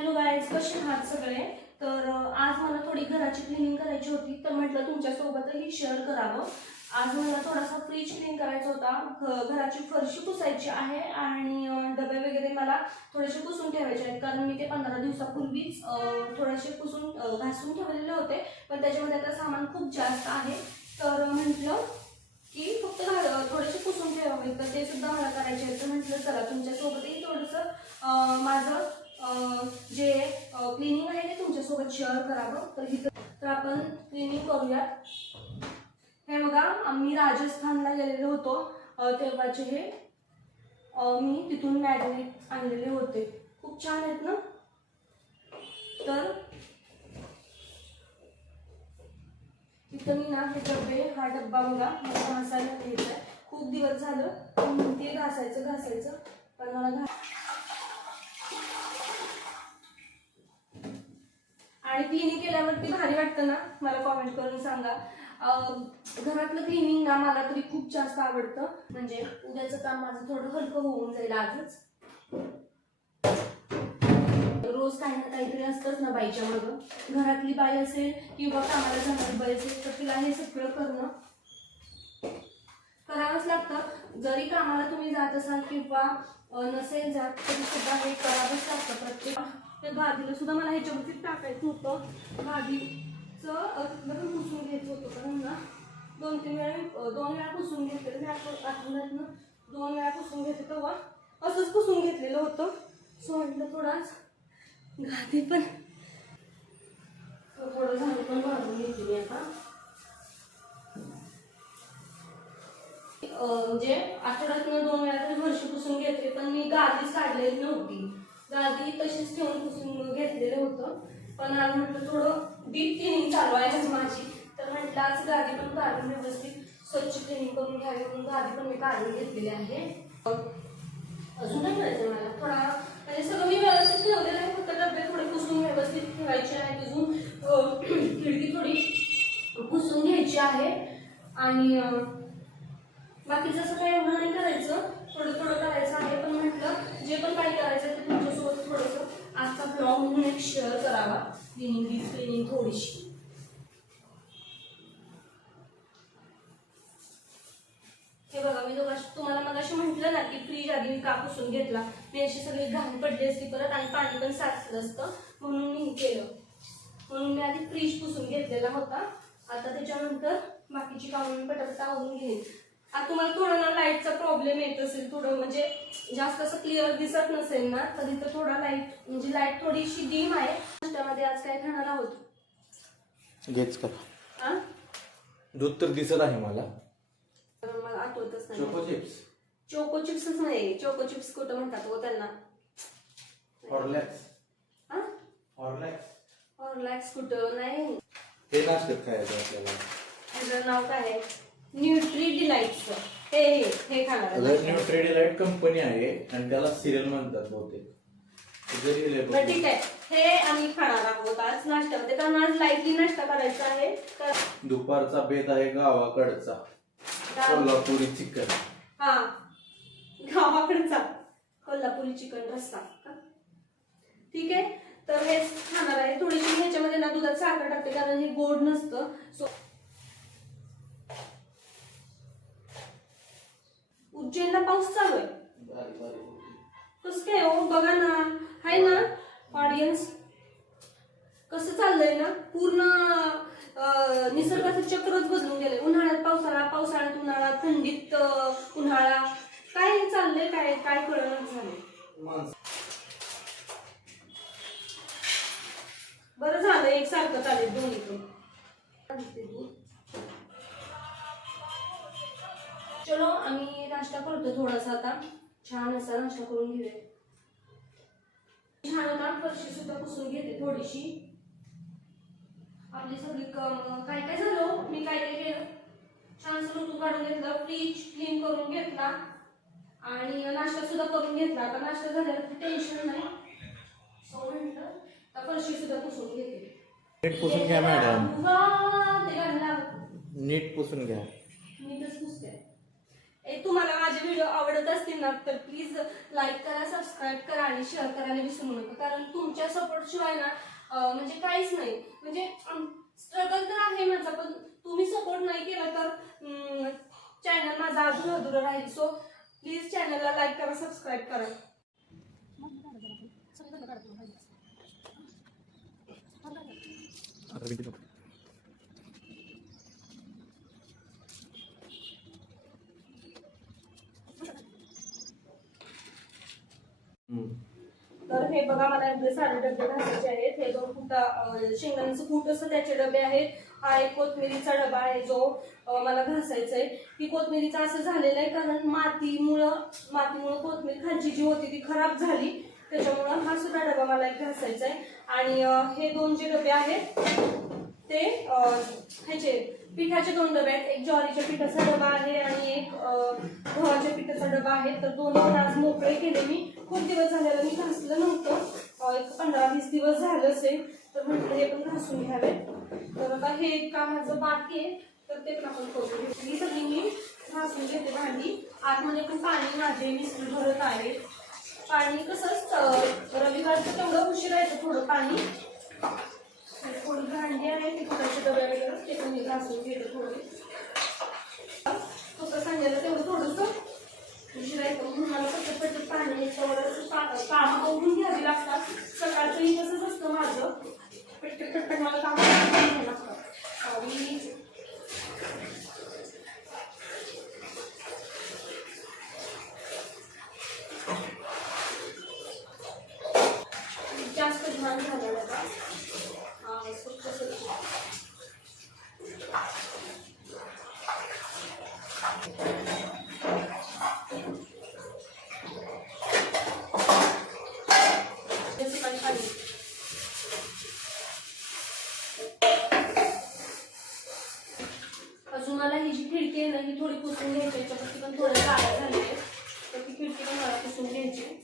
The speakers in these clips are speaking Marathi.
हॅलो गाईज, कसे आहात सगळे? तर आज मला थोडी घराची क्लिनिंग करायची होती, तर म्हटलं तुमच्यासोबतही शेअर करावं. आज मला थोडासा फ्रीज क्लीन करायचा होता, घराची फरशी पुसायची आहे आणि डबे वगैरे मला थोडेसे पुसून ठेवायचे आहेत, कारण मी ते 15 दिवसापूर्वीच थोडेसे पुसून घासून ठेवलेले होते, पण त्याच्यामध्ये आता सामान खूप जास्त आहे. तर म्हटलं की फक्त थोडेसे पुसून ठेवावे, तर ते सुद्धा मला करायचे आहे. तर म्हटलं चला तुमच्यासोबतही थोडंसं माझं जे क्लिनिंग आहे ते तुमच्यासोबत शेअर करावं. तर आपण क्लिनिंग करूया. हे बघा, आम्ही राजस्थानला गेलेलो होतो, तेव्हाचे हे मी तिथून मॅग्नेट आणलेले होते, खूप छान आहेत ना. तर इथं मी ना हे डबे, हा डब्बा बघा मला घासायला घ्यायचा आहे. खूप दिवस झालं ते घासायचं पण मला आणि क्लिनिंग केल्यावरती भारी वाटतं ना, मला कॉमेंट करून सांगा. घरातलं क्लिनिंग ना मला तरी खूप जास्त आवडतं, म्हणजे उद्याचं काम माझं थोडं हलकं होऊन जाईल आजच. रोज काही ना काहीतरी असतंच ना बाईच्या मग, घरातली बाई असेल किंवा कामाला जाणारी बाई असेल तर तिला हे सगळं करणं करावंच लागतं. जरी कामाला तुम्ही जात असाल किंवा नसेल जात तरी सुद्धा हे करावंच लागतं. प्रत्येक ते भाजीला सुद्धा मला ह्याच्यावरती टाकायचं होतं, भाजीचं पुसून घ्यायचं होतं, कारण ना 2 वेळा पुसून घेतलेलं. आठवड्यातनं 2 वेळा पुसून घेते, तेव्हा असंच पुसून घेतलेलं होतं. सो म्हटलं थोडाच गादी पण थोडं झाडू पण मारून घेतली मी आता. म्हणजे आठवड्यातनं 2 वेळा तरी फरशी पुसून घेतली, पण मी गादीच काढलेली नव्हती. गादी तशीच ठेवून पुसून घेतलेलं होतं. पण आज म्हटलं थोडं डीप क्लिनिंग चालू आहे माझी, तर म्हटलं आज गादी पण काढून व्यवस्थित स्वच्छ क्लिनिंग करून घ्यावी, म्हणून गादी पण मी काढून घेतलेली आहे. अजून काय करायचं मला, थोडा म्हणजे सगळं मी व्यवस्थित ठेवलेलं आहे, फक्त डबे थोडे पुसून व्यवस्थित ठेवायचे आहेत. अजून खिडकी थोडी पुसून घ्यायची आहे आणि बाकी जसं काही एवढं नाही करायचं, थोडं करायचं आहे. पण म्हटलं जे पण काही करायचं ते तुमच्यासोबत थोडंसं आजचा ब्लॉग म्हणून एक शेअर करावा, क्लिनिंग थोडीशी. हे बघा, मी तुम्हाला मगाशी म्हटलं ना की फ्रीज आधी मी का पुसून घेतला, मी अशी सगळी घाण पडली असती परत आणि पाणी पण साचलं असतं, म्हणून मी केलं. म्हणून मी आधी फ्रीज पुसून घेतलेला होता. आता त्याच्यानंतर बाकीची कामं पटापट आवरून घेईन. आता तुम्हाला थोडं ना लाईटचा प्रॉब्लेम येत असेल, थोडं म्हणजे जास्त असं क्लिअर दिसत नसेल ना, तर इथं थोडा लाईट म्हणजे लाईट थोडीशी डीम आहे. नाश्त्यामध्ये आज काय खाणार आहोत? घेच का दूध तर दिसत आहे मला, मला आठवतच नाही. चोको चिप्सच नाही, चोको चिप्स कुठं म्हणतात हो त्यांना? हॉर्लॅक्स कुठं नाही. हे नाश्त्यात खायचं आपल्याला. ह्याचं नाव काय आहे? Nutri delights. हे खाणार. न्यूट्री डिलाइट कंपनी आहे आणि त्याला सिरियल म्हणतात बहुतेक. ठीक आहे, हे आम्ही खाणार आहोत आज नाश्त्यामध्ये, कारण आज लाईटली नाश्ता करायचा आहे. तर दुपारचा बेत आहे गावाकडचा कोल्हापुरी चिकन. हा, गावाकडचा कोल्हापुरी चिकन रस्सा. ठीक आहे, तर हेच खाणार आहे. थोडीशी ह्याच्यामध्ये ना दुधात साखर टाकते, कारण हे गोड नसतं. सो उज्जैनला पाऊस चालू आहे. कसं काय हो, बघा ना, आहे ना ऑडियन्स, कसं चाललंय ना, पूर्ण निसर्गाचं चक्रच बदलून गेलंय. उन्हाळ्यात पावसाळा, पावसाळ्यात उन्हाळा, थंडीत उन्हाळा, काय चाललंय, काय कळणच झालंय. बरं झालं एकसारखं चालेल दोन्ही पण. चलो आम्ही नाश्ता करतो थोडासा, आता छान असा नाश्ता करून घेऊया. छान होता. फरशी सुद्धा पुसून घेते थोडीशी. आपली सगळी काय झालं, मी काय केलं, छान ऋतू काढून घेतला, फ्रीज क्लीन करून घेतला आणि नाश्ता सुद्धा करून घेतला. आता नाश्ता झाल्यावर टेन्शन नाही. सो म्हटलं आता फरशी सुद्धा पुसून घेते. नीट पुसून घ्या मॅडम, ते घालणार, नीट पुसून घ्या. नीटच पुसते. तुम्हाला माझे व्हिडिओ आवडत असतील ना, तर प्लीज लाईक करा, सबस्क्राईब करा आणि शेअर करायला विसरू नका. कारण तुमच्या सपोर्ट शिवाय ना म्हणजे काहीच नाही. म्हणजे स्ट्रगल तर आहे माझा, पण तुम्ही सपोर्ट नाही केला तर चॅनल माझा अधूर अधूर राहील. सो प्लीज चॅनलला लाईक करा, सबस्क्राईब करा. तर हे बघा, मला एवढे सारे डबे घासायचे आहेत. हे 2 फुटा शेंगदाण्याचं कूट असं त्याचे डबे आहेत. हा एक कोथिंबीरीचा डबा आहे जो मला घासायचा आहे. ही कोथिंबीरीचा असं झालेलं आहे कारण मातीमुळं कोथिंबीर खालची जी होती ती खराब झाली, त्याच्यामुळं हा सुद्धा डबा मला एक घासायचा आहे. आणि हे 2 जे डबे आहेत ते ह्याचे पिठाचे 2 डबे आहेत. एक ज्वारीच्या पिठाचा डबा आहे आणि एक गव्हाच्या पिठाचा डबा आहे. तर 2 पण आज मोकळे केले मी. खूप दिवस झालेला मी घासलं नव्हतं, एक 15-20 दिवस झालं असेल, तर म्हटलं हे पण घासून घ्यावे. तर आता हे काम माझं बाकी आहे, तर ते पण आपण करून घेऊ. ही सगळी मी घासून घेते भांडी. आतमध्ये पण पाणी माझे मिस्टर भरत आहे. पाणी कसं रविवारचं तेवढं उशिरा येतं थोडं पाणी. थोडी भांडी आहे ती कुठाच्या डब्या वगैरे ते पण मी घासून घेते थोडी. फक्त संध्याला तेवढं थोडंसं उशिरा येतं म्हणून मला पटपट पाणी कामं बघून घ्यावी लागतात. सकाळचंही तसंच असतं माझं, पटपट मला कामं घ्यावी लागतात. जास्त घाण झालेलं का अजून मला ही जी खिडकी आहे ना ही थोडी पुसून घ्यायची. याच्यावरती पण थोडं काळं झाले आहे, तर ती खिडकी पण मला पुसून घ्यायची.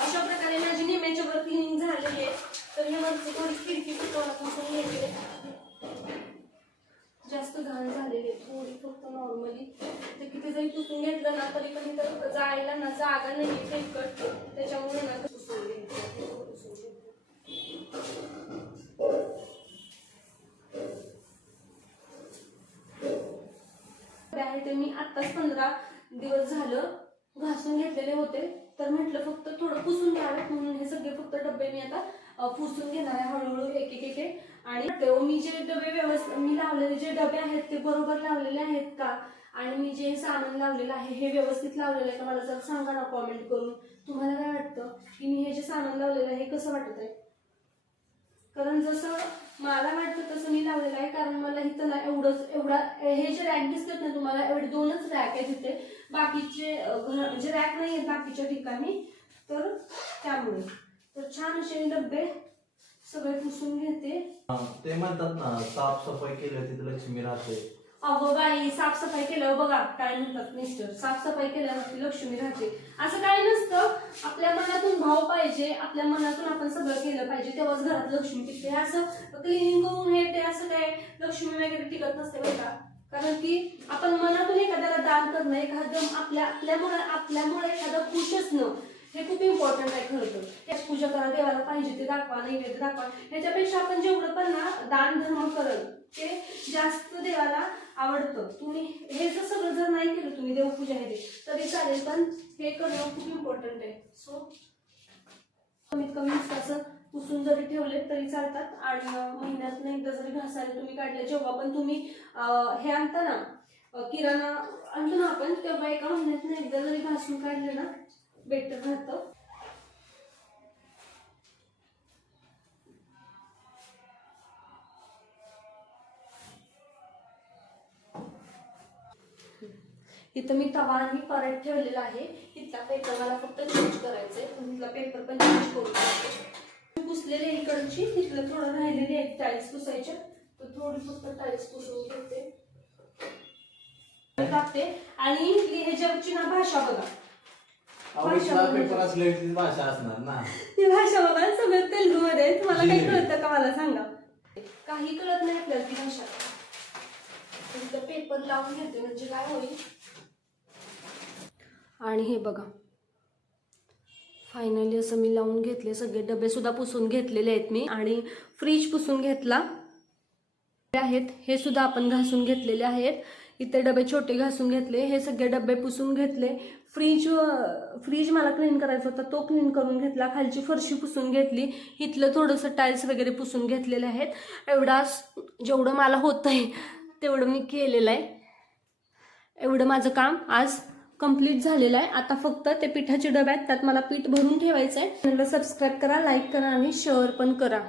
अशा प्रकारे माझी निम्याच्या वर क्लिनिंग झालेली आहे. तर हे वरची थोडी खिडकी पुसून घ्यायची. जास्त घाण झालेली आहे, थोडी फक्त नॉर्मली. ते किती जरी पुसून घेतलं ना तरी पण इथं जायला ना जागा नाही तेलकट, त्याच्यामुळे ना पुसून घ्यायचं. आहे ते मी आत्ताच 15 दिवस झालं घासून घेतलेले होते, तर म्हटलं फक्त थोडं पुसून घ्यावेत म्हणून हे सगळे फक्त डबे मी आता पुसून घेणार आहे हळूहळू एक एक. आणि मी जे डबे मी लावलेले जे डबे आहेत ते बरोबर लावलेले आहेत का, आणि मी जे सामान लावलेलं आहे हे व्यवस्थित लावलेलं आहे का मला जर सांगा ना कॉमेंट करून. तुम्हाला काय वाटतं की मी हे जे सामान लावलेलं आहे हे कसं वाटत आहे? कारण जसं मला वाटतं तसं मी लावलेलं आहे. कारण मला इथं ना एवढा हे जे रॅक दिसतात ना तुम्हाला, एवढे 2च रॅक आहेत इथे, बाकीचे म्हणजे रॅक नाही आहेत बाकीच्या ठिकाणी. तर त्यामुळे तर छान असे डबे सगळे पुसून घेते. ते म्हणतात ना साफसफाई केली तिथे लक्ष्मी राहते. अगो बाई, साफसफाई केल्यावर बघा काय म्हणतात मिस्टर, साफसफाई केल्यावरती लक्ष्मी राहते. असं काही नसतं. आपल्या मनातून भाव पाहिजे, आपल्या मनातून आपण सगळं केलं पाहिजे, तेव्हाच घरात लक्ष्मी टिकते. असं क्लिनिंग करून हे ते असं काय लक्ष्मी वगैरे टिकत नसते बरं का. कारण की आपण मनातून एखाद्याला दान करणं, एखादं आपल्यामुळे एखादं खुश असणं हे खूप इम्पॉर्टंट आहे खरं तर. त्याच पूजा करा, देवाला पाहिजे ते दाखवा, नैवेद्य दाखवा. ह्याच्यापेक्षा आपण जेवढं पण ना दान धर्म करल ते जास्त देवाला आवडतं. तुम्ही हे जर सगळं जर नाही केलं तुम्ही देवपूजा हे तरी चालेल, पण हे करणं खूप इम्पॉर्टंट आहे. सो कमीत कमी असं पुसून जरी ठेवले तरी चालतात. आणि महिन्यातून एकदा जरी घासायला तुम्ही काढले, जेव्हा पण तुम्ही हे आणता ना किराणा आणतो ना आपण, तेव्हा एका महिन्यातून एकदा जरी घासून काढले ना बेटर राहतं. इथं मी तवा आणि परात ठेवलेला आहे. इथला पेपर मला फक्त चेंज करायचा आहे. इथला पेपर पण चेंज करू शकते. पुसलेले इकडची, तिथलं थोडं राहिलेली आहे टाईल्स पुसायच्या, तर थोडी फक्त टाईल्स पुसून घेते टाकते. आणि इथली ह्याच्यावरची ना भाषा बघा, पेपर असले भाषा असणार ना. ती भाषा बघा सगळं तेलुगूमध्ये आहे. तुम्हाला काही कळतं का मला सांगा. काही कळत नाही आपल्याला ती भाषा. इथं पेपर लावून घेते म्हणजे काय होईल. आणि हे बघा फायनली असं मी लावून घेतले. सगळे डबे सुद्धा पुसून घेतलेले आहेत मी. आणि फ्रीज पुसून घेतला आहेत, हे सुद्धा आपण घासून घेतलेले आहेत. इथे डबे छोटे घासून घेतले, हे सगळे डबे पुसून घेतले. फ्रीज मला क्लीन करायचा होता, तो क्लीन करून घेतला. खालची फरशी पुसून घेतली. इथलं थोडंसं टाईल्स वगैरे पुसून घेतलेले आहेत. एवढा जेवढं मला होतं आहे तेवढं मी केलेलं आहे. एवढं माझं काम आज कंप्लीट झालेलं आहे. आता फक्त ते पिठाचे डबे आहेत, त्यात मला पीठ भरून ठेवायचं आहे. सबस्क्राईब करा, लाईक करा आणि शेअर पण करा.